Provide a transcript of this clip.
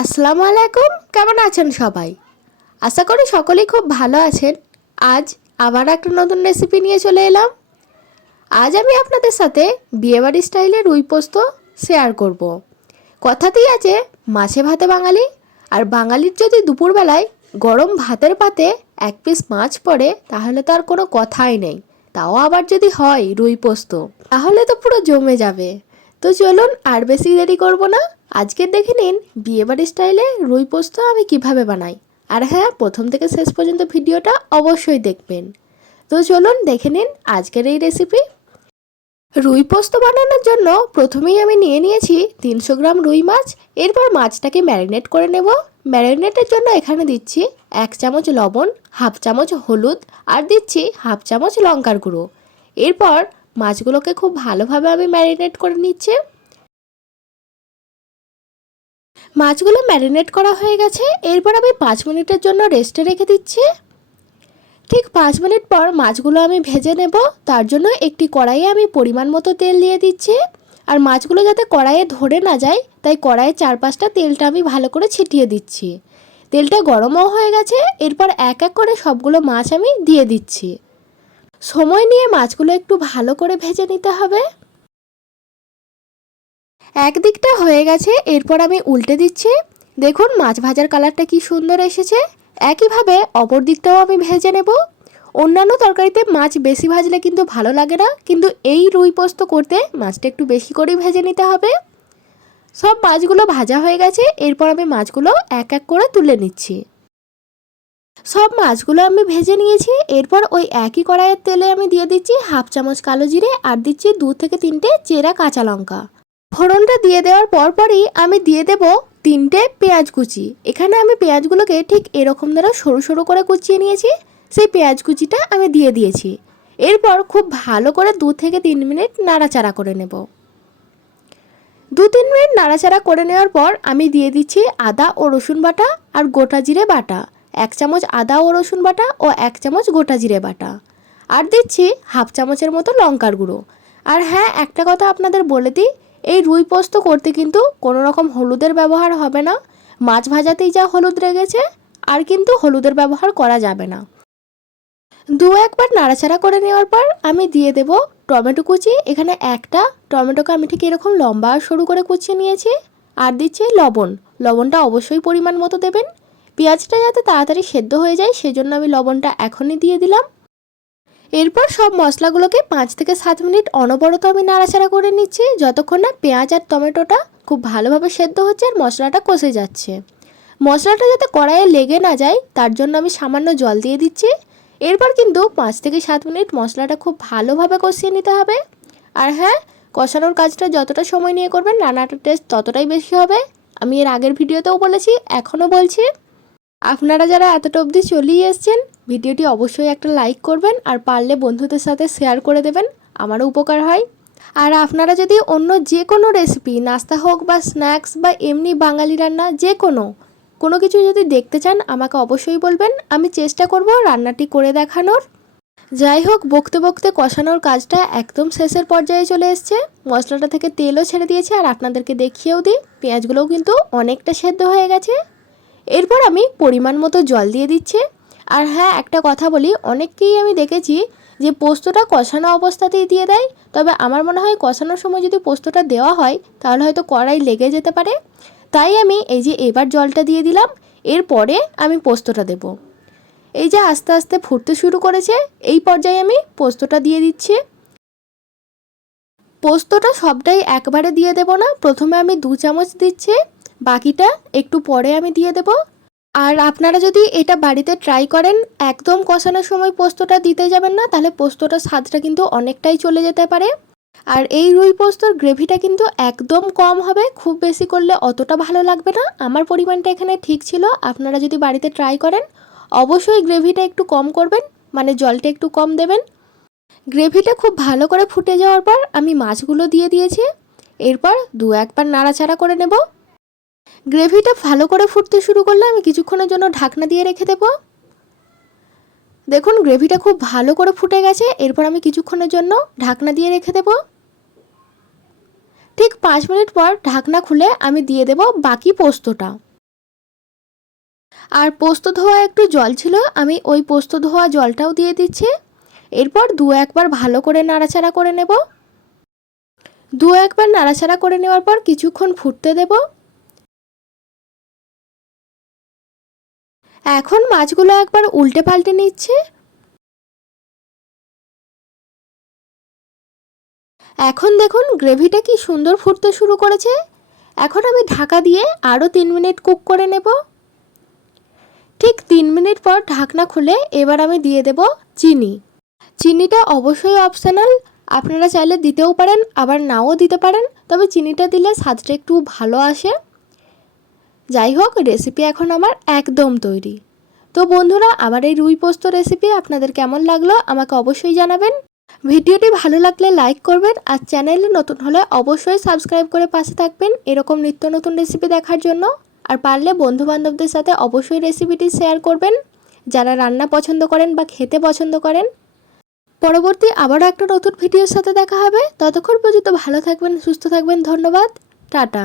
আসসালামু আলাইকুম। কেমন আছেন সবাই? আশা করি সকলেই খুব ভালো আছেন। আজ আবার একটা নতুন রেসিপি নিয়ে চলে এলাম। আজ আমি আপনাদের সাথে বিয়েবাড়ি স্টাইলে রুই পোস্ত শেয়ার করব। কথাতেই আছে মাছে ভাতে বাঙালি, আর বাঙালির যদি দুপুরবেলায় গরম ভাতের পাতে এক পিস মাছ পড়ে তাহলে তো আর কোনো কথাই নেই। তাও আবার যদি হয় রুই পোস্ত, তাহলে তো পুরো জমে যাবে। তো চলুন আর বেশি দেরি করব না, আজকে দেখে নিন বিয়েবাড়ি স্টাইলে রুই পোস্ত আমি কিভাবে বানাই। আর হ্যাঁ, প্রথম থেকে শেষ পর্যন্ত ভিডিওটা অবশ্যই দেখবেন। তো চলুন দেখে নিন আজকের এই রেসিপি। রুই পোস্ত বানানোর জন্য প্রথমেই আমি নিয়ে নিয়েছি 300 গ্রাম রুই মাছ। এরপর মাছটাকে ম্যারিনেট করে নেব। ম্যারিনেটের জন্য এখানে দিচ্ছি 1 চামচ লবণ, হাফ চামচ হলুদ, আর দিচ্ছি হাফ চামচ লঙ্কার গুঁড়ো। এরপর মাছগুলোকে খুব ভালোভাবে আমি ম্যারিনেট করে নিচ্ছি। মাছগুলো ম্যারিনেট করা হয়ে গেছে। এরপর আমি 5 মিনিটের জন্য রেস্টে রেখে দিচ্ছি। ঠিক 5 মিনিট পর মাছগুলো আমি ভেজে নেব। তার জন্য একটি কড়াইয়ে আমি পরিমাণ মতো তেল দিয়ে দিচ্ছি। আর মাছগুলো যাতে কড়াইয়ে ধরে না যায় তাই কড়াইয়ের চারপাশটা তেলটা আমি ভালো করে ছিটিয়ে দিচ্ছি। তেলটা গরমও হয়ে গেছে। এরপর এক এক করে সবগুলো মাছ আমি দিয়ে দিচ্ছি। সময় নিয়ে মাছগুলো একটু ভালো করে ভেজে নিতে হবে। এক দিকটা হয়ে গেছে, এরপর আমি উল্টে দিচ্ছি। দেখুন মাছ ভাজার কালারটা কি সুন্দর এসেছে। একইভাবে অপর দিকটাও আমি ভেজে নেব। অন্যান্য তরকারিতে মাছ বেশি ভাজলে কিন্তু ভালো লাগে না, কিন্তু এই রুই পোস্ত করতে মাছটা একটু বেশি করেই ভেজে নিতে হবে। সব মাছগুলো ভাজা হয়ে গেছে। এরপর আমি মাছগুলো এক এক করে তুলে নিচ্ছি। সব মাছগুলো আমি ভেজে নিয়েছি। এরপর ওই একই কড়াইয়ের তেলে আমি দিয়ে দিচ্ছি হাফ চামচ কালো জিরে, আর দিচ্ছি 2 থেকে 3টে চেরা কাঁচা লঙ্কা। ফোড়নটা দিয়ে দেওয়ার পরপরই আমি দিয়ে দেব 3টে পেঁয়াজ কুচি। এখানে আমি পেঁয়াজগুলোকে ঠিক এরকম দ্বারা সরু সরু করে কুচিয়ে নিয়েছি। সেই পেঁয়াজ কুচিটা আমি দিয়ে দিয়েছি। এরপর খুব ভালো করে 2 থেকে 3 মিনিট নাড়াচাড়া করে নেব। 2-3 মিনিট নাড়াচাড়া করে নেওয়ার পর আমি দিয়ে দিচ্ছি আদা ও রসুন বাটা আর গোটা জিরে বাটা। 1 চামচ আদা ও রসুন বাটা ও 1 চামচ গোটা জিরে বাটা, আর দিচ্ছি হাফ চামচের মতো লঙ্কার গুঁড়ো। আর হ্যাঁ, একটা কথা আপনাদের বলে দিই, এই রুই পোস্ত করতে কিন্তু কোনো রকম হলুদের ব্যবহার হবে না। মাছ ভাজাতেই যা হলুদ লেগেছে, আর কিন্তু হলুদের ব্যবহার করা যাবে না। 2-1বার নাড়াচাড়া করে নেওয়ার পর আমি দিয়ে দেব টমেটো কুচি। এখানে একটা টমেটোকে আমি ঠিক এরকম লম্বা সরু করে কুচিয়ে নিয়েছি। আর দিচ্ছি লবণ। লবণটা অবশ্যই পরিমাণ মতো দেবেন। পেঁয়াজটা যাতে তাড়াতাড়ি সেদ্ধ হয়ে যায় সেজন্য আমি লবণটা এখনই দিয়ে দিলাম। এরপর সব মশলাগুলোকে 5 থেকে 7 মিনিট অনবরত আমি নাড়াচাড়া করে নিচ্ছি, যতক্ষণ না পেঁয়াজ আর টমেটোটা খুব ভালোভাবে সেদ্ধ হচ্ছে আর মশলাটা কষে যাচ্ছে। মশলাটা যাতে কড়াইয়ে লেগে না যায় তার জন্য আমি সামান্য জল দিয়ে দিচ্ছি। এরপর কিন্তু 5 থেকে 7 মিনিট মশলাটা খুব ভালোভাবে কষিয়ে নিতে হবে। আর হ্যাঁ, কষানোর কাজটা যতটা সময় নিয়ে করবেন রান্নাটার টেস্ট ততটাই বেশি হবে। আমি এর আগের ভিডিওতেও বলেছি, এখনও বলছি। আপনারা যারা এতটা অবধি চলেই এসেছেন, ভিডিওটি অবশ্যই একটা লাইক করবেন, আর পারলে বন্ধুদের সাথে শেয়ার করে দেবেন, আমারও উপকার হয়। আর আপনারা যদি অন্য যে কোনো রেসিপি, নাস্তা হোক বা স্ন্যাক্স বা এমনি বাঙালি রান্না যে কোনো কিছু যদি দেখতে চান আমাকে অবশ্যই বলবেন। আমি চেষ্টা করব রান্নাটি করে দেখানোর। যাই হোক, বকতে বকতে কষানোর কাজটা একদম শেষের পর্যায়ে চলে এসছে। মশলাটা থেকে তেলও ছেড়ে দিয়েছে, আর আপনাদেরকে দেখিয়েও দিই পেঁয়াজগুলোও কিন্তু অনেকটা সেদ্ধ হয়ে গেছে। এরপর আমি পরিমাণ মতো জল দিয়ে দিচ্ছি। আর হ্যাঁ, একটা কথা বলি, অনেককেই আমি দেখেছি যে পোস্তটা কষানো অবস্থাতেই দিয়ে দেয়। তবে আমার মনে হয় কষানোর সময় যদি পোস্তটা দেওয়া হয় তাহলে হয়তো কড়াই লেগে যেতে পারে। তাই আমি এই যে এবার জলটা দিয়ে দিলাম। এরপরে আমি পোস্তটা দেব। এই যে আস্তে আস্তে ফুটতে শুরু করেছে, এই পর্যায়ে আমি পোস্তটা দিয়ে দিচ্ছি। পোস্তটা সবটাই একবারে দিয়ে দেব না, প্রথমে আমি 2 চামচ দিচ্ছি, বাকিটা একটু পরে আমি দিয়ে দেব। আর আপনারা যদি এটা বাড়িতে ট্রাই করেন, একদম কষানোর সময় পোস্তটা দিতে যাবেন না, তাহলে পোস্তটার স্বাদটা কিন্তু অনেকটাই চলে যেতে পারে। আর এই রুই পোস্তর গ্রেভিটা কিন্তু একদম কম হবে, খুব বেশি করলে অতটা ভালো লাগবে না। আমার পরিমাণটা এখানে ঠিক ছিল। আপনারা যদি বাড়িতে ট্রাই করেন অবশ্যই গ্রেভিটা একটু কম করবেন, মানে জলটা একটু কম দেবেন। গ্রেভিটা খুব ভালো করে ফুটে যাওয়ার পর আমি মাছগুলো দিয়ে দিয়েছি। এরপর 2-1বার নাড়াচাড়া করে নেব। গ্রেভিটা ভালো করে ফুটতে শুরু করলে আমি কিছুক্ষণের জন্য ঢাকনা দিয়ে রেখে দেব। দেখুন গ্রেভিটা খুব ভালো করে ফুটে গেছে। এরপর আমি কিছুক্ষণের জন্য ঢাকনা দিয়ে রেখে দেব। ঠিক 5 মিনিট পর ঢাকনা খুলে আমি দিয়ে দেব বাকি পোস্তটা। আর পোস্ত ধোয়া একটু জল ছিল, আমি ওই পোস্ত ধোয়া জলটাও দিয়ে দিচ্ছি। এরপর দু একবার ভালো করে নাড়াচাড়া করে নেব। দু একবার নাড়াচাড়া করে নেওয়ার পর কিছুক্ষণ ফুটতে দেব। এখন মাছগুলো একবার উল্টে পাল্টে নিচ্ছে। এখন দেখুন গ্রেভিটা কি সুন্দর ফুটতে শুরু করেছে। এখন আমি ঢাকা দিয়ে আরও 3 মিনিট কুক করে নেব। ঠিক 3 মিনিট পর ঢাকনা খুলে এবার আমি দিয়ে দেব চিনি। চিনিটা অবশ্যই অপশনাল, আপনারা চাইলে দিতেও পারেন আবার নাও দিতে পারেন, তবে চিনিটা দিলে স্বাদটা একটু ভালো আসে। যাই হোক, রেসিপি এখন আমার একদম তৈরি। তো বন্ধুরা, আমার এই রুই পোস্ত রেসিপি আপনাদের কেমন লাগলো আমাকে অবশ্যই জানাবেন। ভিডিওটি ভালো লাগলে লাইক করবেন, আর চ্যানেলে নতুন হলে অবশ্যই সাবস্ক্রাইব করে পাশে থাকবেন এরকম নিত্য নতুন রেসিপি দেখার জন্য। আর পারলে বন্ধুবান্ধবদের সাথে অবশ্যই রেসিপিটি শেয়ার করবেন, যারা রান্না পছন্দ করেন বা খেতে পছন্দ করেন। পরবর্তী আবারও একটা নতুন ভিডিওর সাথে দেখা হবে। ততক্ষণ পর্যন্ত ভালো থাকবেন, সুস্থ থাকবেন। ধন্যবাদ। টাটা।